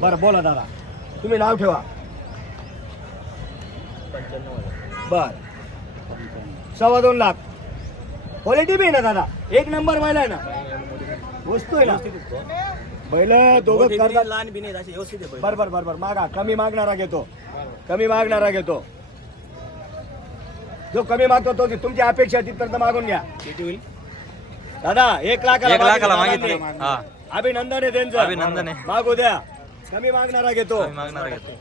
बरं बोला दादा, तुम्ही नाव ठेवा. बर 2.25 लाख. क्वालिटी बी आहे ना दादा, एक नंबर बैल आहे ना, वस्तू आहे ना बैल दोघं करतात. लहान बी नाही असे व्यवस्थित आहे बैल. बरोबर बरोबर. मागा, कमी मागणारा घेतो, कमी मागणारा घेतो. जो कमी मागतो तो तुमची अपेक्षा तिथपर्यंत मागून घ्या. किती होईल? दादा 1 लाखाला 1 लाखाला मागितले. मागितले. हा अभिनंदन आहे त्यांचं. अभिनंदन आहे. मागू द्या, कमी मागणारा घेतो. कमी मागणारा घेतो.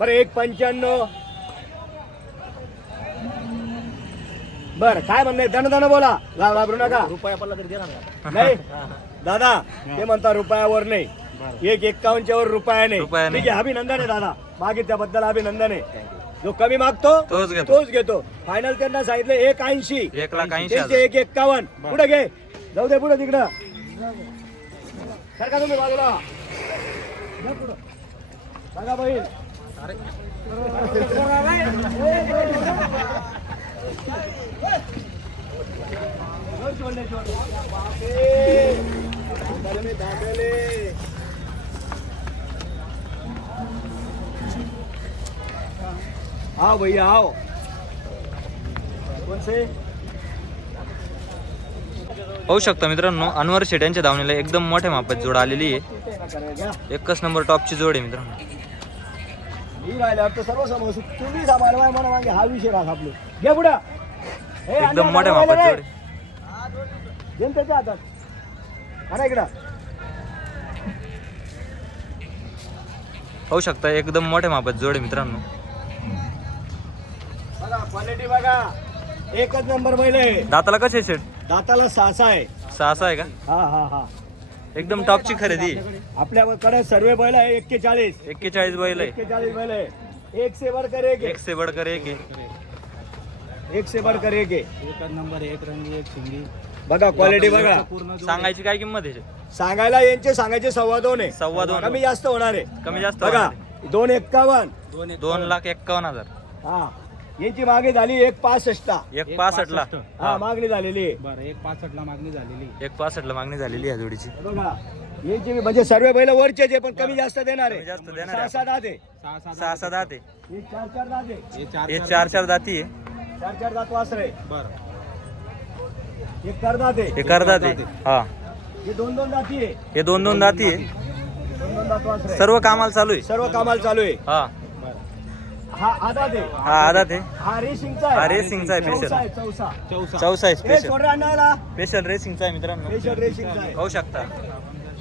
बरं 1.95. बर काय म्हणणे, दण बोला, घाबरू नका. रुपया पडला तरी देणार ना. नाही दादा, ते म्हणता रुपयावर नाही, 1.51 वर रुपया नाही. रुपया नाही. ठीक आहे, अभिनंदन आहे दादा, मागितल्याबद्दल अभिनंदन आहे. जो कमी मागतो तोच घेतो. तोच घेतो. फायनल त्यांना सांगितलं 1.80. 1,80,000. 1.51. पुढे घे, जाऊ दे पुढे तिकडं. सरका तुम्ही बाजूला जा पुढं. बघा बहीण, आओ भैया आओ. कौन से? पाहू शकता मित्रांनो, अनवर शेट यांच्या धावणीला एकदम मोठ्या मापात जोड आलेली आहे. एकच नंबर टॉपची जोड आहे मित्रांनो. मी राहिल्यावर तर सर्व समोर तुम्ही सांभाळवा म्हणा, मागे हा विषय राहत आपले. घे पुढं. हे एकदम अंड्या मोठ्या अंड्या मापात रे. जोड आहे. घेऊन त्याच्या हातात आणा इकडं. पाहू शकता एकदम मोठ्या मापात जोड आहे मित्रांनो. बघा क्वालिटी बघा, एकच नंबर बैल आहे. दाताला कसे आहे शेट? दाताला 6 आहे. 6 आहे का? हा हा हा. एकदम टॉपची खरेदी. आपल्याकडे सर्व बैल आहे 41. 41 बैल आहे. 41 बैल आहे. एक से बढ़कर एक है. एक से बढ़कर एक आहे. एक से बढ़कर एक है. एकच नंबर, एक रंगी, एक शिंगी. बघा क्वालिटी बघा. पूर्ण सांगायची काय किंमत आहे? सांगायला यांचे सांगायचे 2.25 आहे. 2.25. कमी जास्त होणार आहे. कमी जास्त बघा 2.51. 2,51,000. हा, यांची मागणी झाली 1.65. 1,65,000 हा मागणी झालेली आहे. बरं 1.65 ला मागणी झालेली. 1,65,000 मागणी झालेली आहे जोडीची. बघा यांची म्हणजे सर्व बैल वरचे जे, पण कमी जास्त देणार कमी आहे. जास्त देणार आहे. 6-7 दात आहे. 6 दात आहे. हे 4 दात आहे. हे 4 दाती आहे. 4 दात वासर आहे. बरं एक करदात आहे. हे करदात आहे. हा हे 2 दाती आहे. हे 2 दाती आहे. 2 दात वासर आहे. सर्व कामाला चालू आहे. सर्व कामाला चालू आहे. हा हा आदात आहे. हा आदात आहे. हा रेसिंगचा आहे. हा रेसिंगचा आहे. चौसा स्पेशल आहे, चौसा. 14 आहे. ए, स्पेशल सोड रे अण्णाला. स्पेशल रेसिंगचा आहे मित्रांनो. स्पेशल रेसिंगचा आहे. पाहू शकता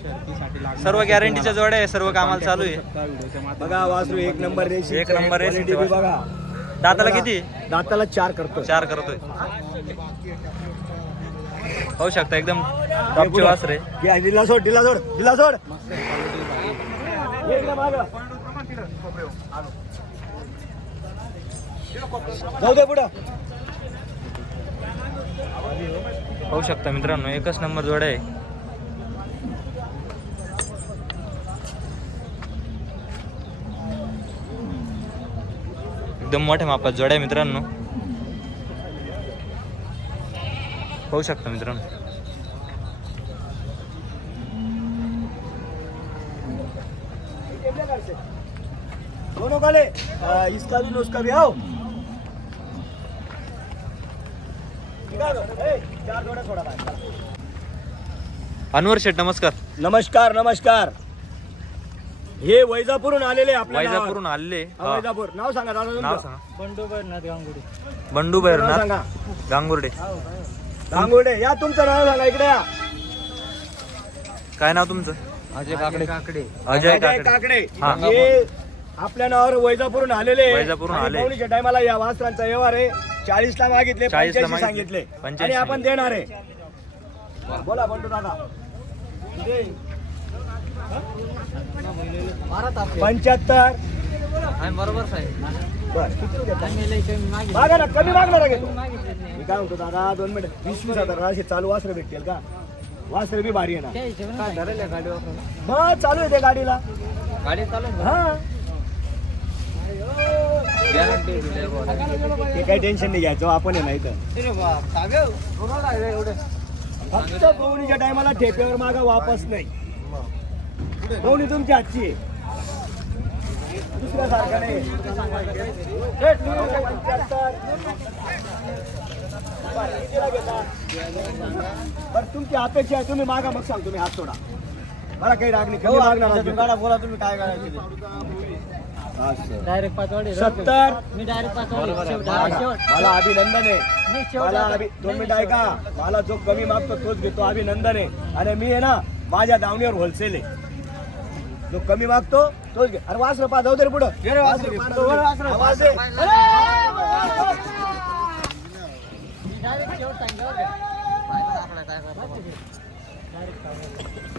शर्तीसाठी लागणार. सर्व गॅरंटीच्या जोड्या आहे. सर्व कामाला चालू आहे. व्हिडिओच्या माध्यमातून. बघा वासरू एक नंबर रेसिंग. एक नंबर रेसिंगचं वासरू. बघा. दाताला बघा, किती आहे? दाताला 4 करतो. 4 करतोय. पाहू शकता एकदम टॉपचे वासर आहे. ढिला सोड, ढिला सोड, ढिला सोड. एक ना मागं. जाऊ दे पुढं. पाहू शकता मित्रांनो, एकच नंबर जोड्या आहे. एकदम मोठ्या मापात जोड्या आहे मित्रांनो. पाहू शकता मित्रांनो. दोनों वाले इसका भी उसका भी आओ. 4 जोड्या सोडा बाहेर. अनवर शेठ नमस्कार. नमस्कार नमस्कार. हे वैजापूरहून आलेले आपल्या गावात. वैजापूरहून आलेले. हा, वैजापूर. नाव सांगा दादा तुमचं. नाव सांगा. बंडू बैरनाथ गांगुडी. बंडू नाव बैरनाथ सांगा. गांगुर्डे. गांगुर्डे. या तुमचं नाव सांगा, इकडे या. काय नाव तुमचं? अजय काकडे. अजय अजय काकडे. काकडे. हा. हे आपल्या नावावर वैजापूरहून आलेले. वैजापूरहून आणि आले. पावणीच्या टायमाला या वासरांचा व्यवहार आहे. 40 ला मागितले, 40 ला 85 सांगितले 85 आणि आपण देणार आहे. बोला बंडू दादा. 75. बरोबर साहेब. बरं किती घेता? मागा ना, कमी मागणार घेतो. मी काय म्हणतो दादा, 2 मिनिट 20,000 असे चालू वासरे भेटतील का? वासरे बी भारी आहे ना. मग चालू आहे ते गाडीला. गाडी चालू हा गॅरंटी ते काही टेन्शन नाही घ्यायचं, आपण आहे ना इथं. फक्त पवनीच्या टायमाला ठेप्यावर मागा वापस नाही. दोन्ही तुमची आजची आहे. दुसऱ्या सारखा नाही. 75. बरं तुमची अपेक्षा आहे, तुम्ही मागा मग सांग. तुम्ही हात सोडा, मला काही राग नाही. कमी मागणार नाही. बोला तुम्ही काय करायचं डायरेक्ट 5 वाढे 70. मी डायरेक्ट 5 मला अभिनंदन आहे. मला 2 मिनिटं ऐका. मला जो कमी मागतो तोच घेतो, अभिनंदन आहे. आणि मी आहे ना माझ्या दावणीवर होलसेल आहे. जो कमी मागतो तोच घे. अरे वासर पा जाऊ दे रे पुढं. आवाज दे.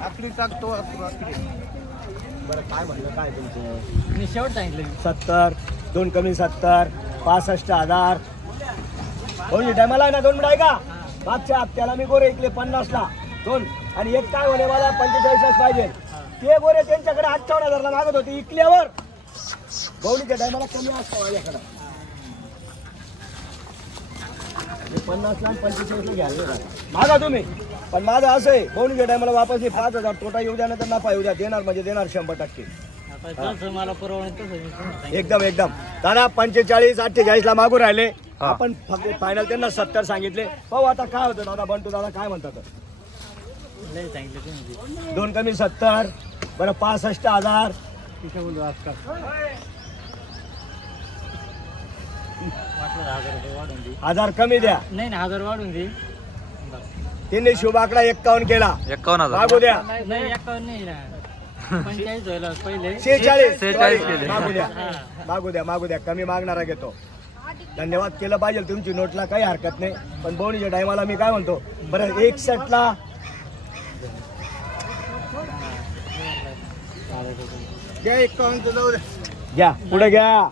आखरी टाकतो बरं काय म्हणलं काय तुमचं? मी शेवट सांगितलं 70. 2 कमी 70. 65,000. होईल टायमाला आहे ना. 2 मिनिटं ऐका. मागच्या हप्त्याला मी गोरे ऐकले 50ला 2. आणि एक काय म्हणे मला 45लाच पाहिजे. ते गोरे त्यांच्याकडे 58,000ला मागत होते. इकल्यावर गौरीच्या टायमाला कमी असतो माझ्याकडं. 50ला 45ला घ्यायला मागा तुम्ही. पण माझं असं आहे, गौरीच्या टायमाला वापस 5,000 तोटा येऊ द्या, नंतर नफा येऊ द्या. देणार म्हणजे देणार 100%. मला परवडत एकदम एकदम. दादा 45 48ला मागून राहिले आपण. फक्त फायनल त्यांना 70 सांगितले. पाहू आता काय होतं. दादा बंटू दादा काय म्हणतात? 2 कमी 70. बरं 65,000. 1000 कमी द्या. नाही 1000 वाढून दे. त्यांनी शुभ आकडा 51 केला. 51,000 मागू द्या. नाही 51 नाही ना 45 व्हायला पहिले 46 केले. मागू द्या. मागू द्या मागू द्या. कमी मागणारा घेतो. धन्यवाद केलं पाहिजे तुमची नोटला काही हरकत नाही. पण बोनीच्या टायमाला मी काय म्हणतो. बरं 61ला घ्या. पुढे घ्या.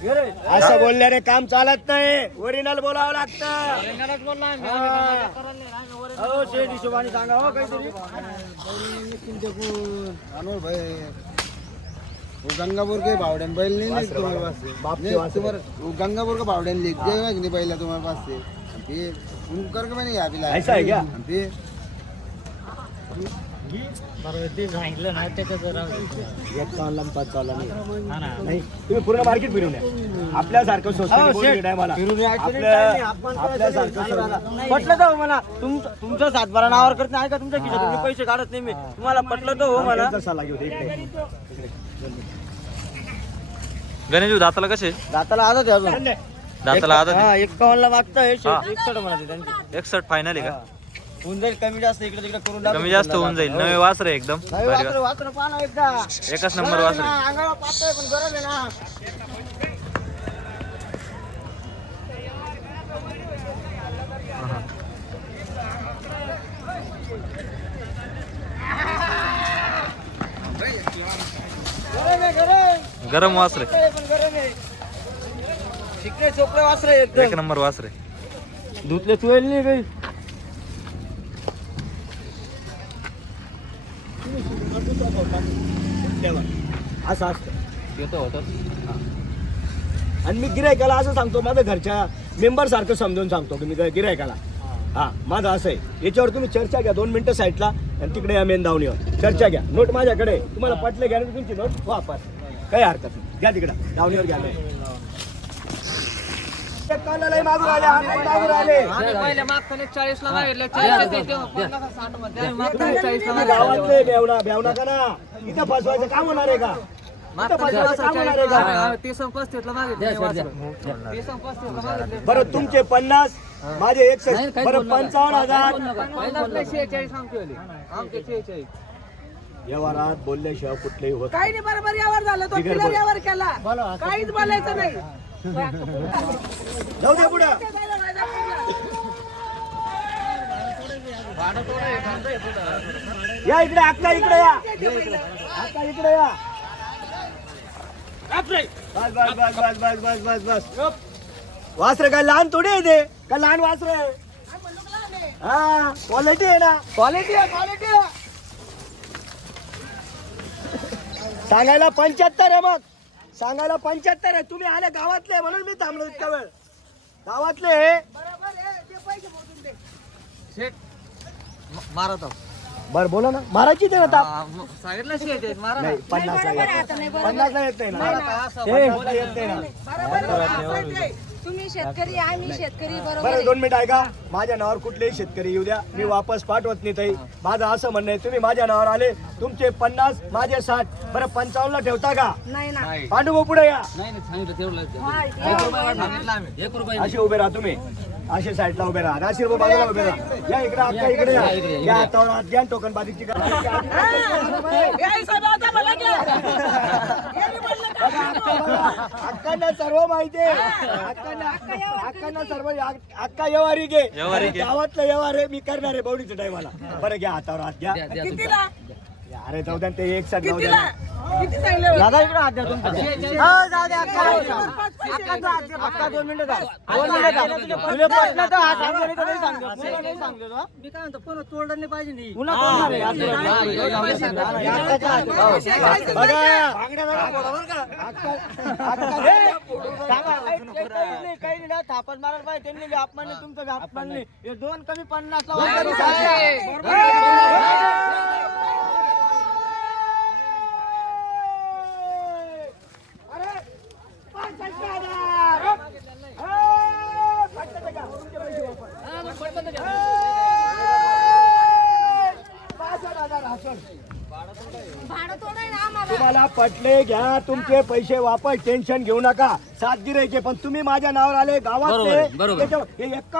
असं बोलल्याने काम चालत नाही. ओरिजिनल बोलावं लागतं. हो शेठ हिशोबाने सांगा हो काहीतरी. गंगापूर के भावड्यान बैल नहीं ले तुम्हारे पास से तुम्हारे गंगापूर का भावड्यान ले जाएगा कि नहीं पहला तुम्हारे पास से फिर उन करके मैंने यहाँ पे लाया. ऐसा है क्या? फिर बरोबर ते सांगितलं ना त्याच्यात एक चालला आणि 5 चालला नाही. हा ना नाही तुम्ही पूर्ण मार्केट फिरून या. आपल्यासारखं सोसायटी टायमाला आपल्यासारखं पटलं तर हो मला. तुमचं 7-12 नावावर करत नाही का तुमच्या खिशात तुम्ही पैसे काढत नाही. मी तुम्हाला पटलं तर हो मला. सल्ला घेऊ दे. गणेश दाताला कसे? दाताला आदत आहे अजून. दाताला आदत आहे. 51ला मागताय हा. 61 म्हणा त्यांची. 61 फायनल आहे का? होऊन जाईल कमी जास्त इकडे तिकडे करून टाकू. कमी जास्त होऊन जाईल. नवे वासर आहे एकदम नाही भारी वासरं- वासरं पाहा ना एकदा. एकच नंबर वासर आहे. अंगाला पातळ पण गरज आहे ना. गरज आहे, गरज. गरम वासर आहे. पण गरज आहे. शिकणे चोपडे वासरं आहे एक एकदम. नंबर वासर आहे. धुतले चुवेल नाही काही. असं असतं. येतो होतो. आणि मी गिरायकाला असं सांगतो, माझ्या घरच्या मेंबर सारखं समजून सांगतो की मी गिरायकाला. हा माझं असं आहे. याच्यावर तुम्ही चर्चा घ्या 2 मिनिटं साईडला आणि तिकडे या मेन दावणीवर चर्चा घ्या. नोट माझ्याकडे आहे. तुम्हाला पटले घ्या आणि तुमची नोट वापस. काही हरकत नाही. घ्या तिकडं दावणीवर घ्या. मागून आले मागून आले. पहिले मागताना 40 ला मागितलं 40 ते 50 60 मध्ये मागताना 40 ला मागितलं. गावातले बेवना का ना. इथं फसवायचं काम होणार आहे का? इथं फसवायचं काम होणार आहे का? 30 35 ला मागितलं. 30 35 ला मागितलं. बरं तुमचे 50 माझे 61. बरं 55,000. 46 आमचे आले. आमचे 46. व्यवहारात बोलल्याशिवाय कुठलेही होत काही नाही. बरोबर यावर झालं तो बिगर किलर बोल. यावर केला. काहीच बोलायचं नाही. जाऊ दे पुढं. या इकडे. अक्का इकडे या. अक्का इकडे या. बस बस बस बस बस बस बस बस. वासरे काय लहान थोडी आहे ते. काय लहान वासरे आहे. हा क्वालिटी आहे ना. क्वालिटी आहे, क्वालिटी आहे. सांगायला 75 आहे. मग सांगायला 75 आहे. तुम्ही आले गावातले म्हणून मी थांबलो इतका वेळ. गावातले बरोबर आहे. ते पैसे मोजून दे. शेट मारत आहो. बरं बोला ना, मारायचीच आहे ना ताप. सांगितलं शिकायचे मारा नाही 50 ला येत नाही. 50 ला येत नाही ना. 50 ला येत नाही ना. बरोबर आहे, असंच आहे. तुम्ही शेतकरी आम्ही शेतकरी बरोबर बरं आहे. 2 मिनिट ऐका, माझ्या नावावर कुठलेही शेतकरी येऊ द्या, मी वापस पाठवत नाही ताई. माझं असं म्हणणं आहे, तुम्ही माझ्या नावावर आले, तुमचे 50 माझे 60, बरं 55 ला ठेवता का? नाही ना पांडू पुढे या. हा, या. असे उभे राहा तुम्ही, असे साईडला उभे राहा, अशी बाजूला उभे राहा. या इकडे, आता इकडे या. या हातावर हात घ्या, टोकन बाजूची करा. या साहेब, आता मला घ्या. या मी बोलले का? अक्कांना सर्व माहिती आहे. अक्कांना सर्व अक्का व्यवहारी घे. व्यवहारी घे. गावातलं व्यवहार आहे, मी करणार आहे बवडीच्या टायमाला. बरं घ्या, हातावर हात घ्या. कितीला अरे जाऊ द्या, ते एक साथ जाऊ कितीला द्या. किती सांगले होते? दादा इकडे हात द्या तुमचा जाऊ दे अक्का 2 मिनिटं जा. 2 मिनिटं जा. तुला पटलं तर हा सांगतो, नाही तर नाही सांगतो. मला नाही सांगतो तो. मी काय म्हणतो पुन्हा तोडलं नाही पाहिजे नाही. पुन्हा तोडणार आहे. बघा, बांगड्या जरा फोडा बरं का. काही नाही थापत मारायला पाहिजे त्यांनी अपमान नाही, तुमचं बी अपमान नाही. हे 2 कमी 50 भाडं तोडाय ना आम्हाला. तुम्हाला पटले घ्या, तुमचे पैसे वापस, टेन्शन घेऊ नका. 7 गिरायचे, पण तुम्ही माझ्या नावावर आले गावात. बरोबर. हे 51